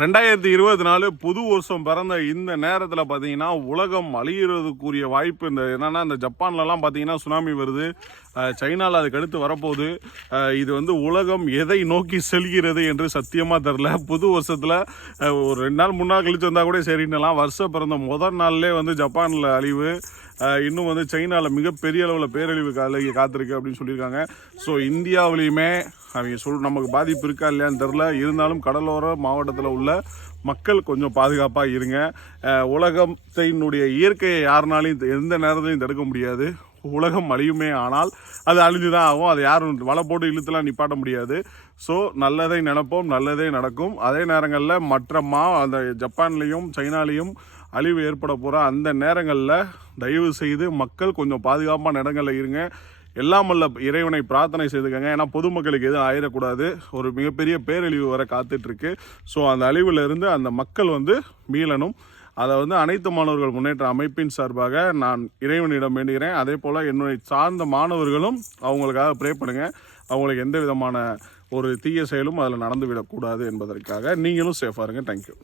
ரெண்டாயிரத்தி இருபத்தி நாலு புது வருஷம் பிறந்த இந்த நேரத்தில் பார்த்தீங்கன்னா உலகம் அழியிறதுக்குரிய வாய்ப்பு இந்த என்னென்னா இந்த ஜப்பான்லலாம் பார்த்தீங்கன்னா சுனாமி வருது. சைனாவில் அதுக்கு அடுத்து வரப்போகுது. இது வந்து உலகம் எதை நோக்கி செல்கிறது என்று சத்தியமாக தெரில புது வருஷத்தில் ஒரு ரெண்டு நாள் முன்னாள் கழிச்சு வந்தால் கூட சரின்னுலாம் வருஷம் பிறந்த முதல் நாள்லே வந்து ஜப்பானில் அழிவு. இன்னும் வந்து சைனாவில் மிகப்பெரிய அளவில் பேரழிவு கால காத்திருக்கு அப்படின்னு சொல்லியிருக்காங்க. ஸோ இந்தியாவிலையுமே அவங்க சொல் நமக்கு பாதிப்பு இருக்கா இல்லையான்னு தெரில இருந்தாலும் கடலோர மாவட்டத்தில் உள்ள மக்கள் கொஞ்சம் பாதுகாப்பாக இருங்க. உலகத்தினுடைய இயற்கையை யாருனாலையும் எந்த நேரத்திலையும் தடுக்க முடியாது. உலகம் அழியுமே ஆனால் அது அழிஞ்சு தான் ஆகும். அதை யாரும் வலை போட்டு இழுத்துலாம் நிப்பாட்ட முடியாது. ஸோ நல்லதை நினைப்போம் நல்லதே நடக்கும். அதே நேரங்களில் மற்ற மா அந்த ஜப்பான்லேயும் சைனாலேயும் அழிவு ஏற்பட போகிற அந்த நேரங்களில் தயவு செய்து மக்கள் கொஞ்சம் பாதுகாப்பான இடங்களில் இருங்க. எல்லாம் வல்ல இறைவனை பிரார்த்தனை செய்துக்கங்க. ஏன்னா பொதுமக்களுக்கு எதுவும் ஆயிடக்கூடாது ஒரு மிகப்பெரிய பேரழிவு வர காத்துட்ருக்கு. ஸோ அந்த அழிவிலிருந்து அந்த மக்கள் வந்து மீளணும். அதை வந்து அனைத்து மாணவர்கள் முன்னேற்ற அமைப்பின் சார்பாக நான் இறைவனிடம் வேண்டுகிறேன். அதே போல் என்னுடைய சார்ந்த மாணவர்களும் அவங்களுக்காக ப்ரே பண்ணுங்க. அவங்களுக்கு எந்த விதமான ஒரு தீய செயலும் அதில் நடந்து விடக்கூடாது என்பதற்காக நீங்களும் சேஃபாக இருங்க. தேங்க்யூ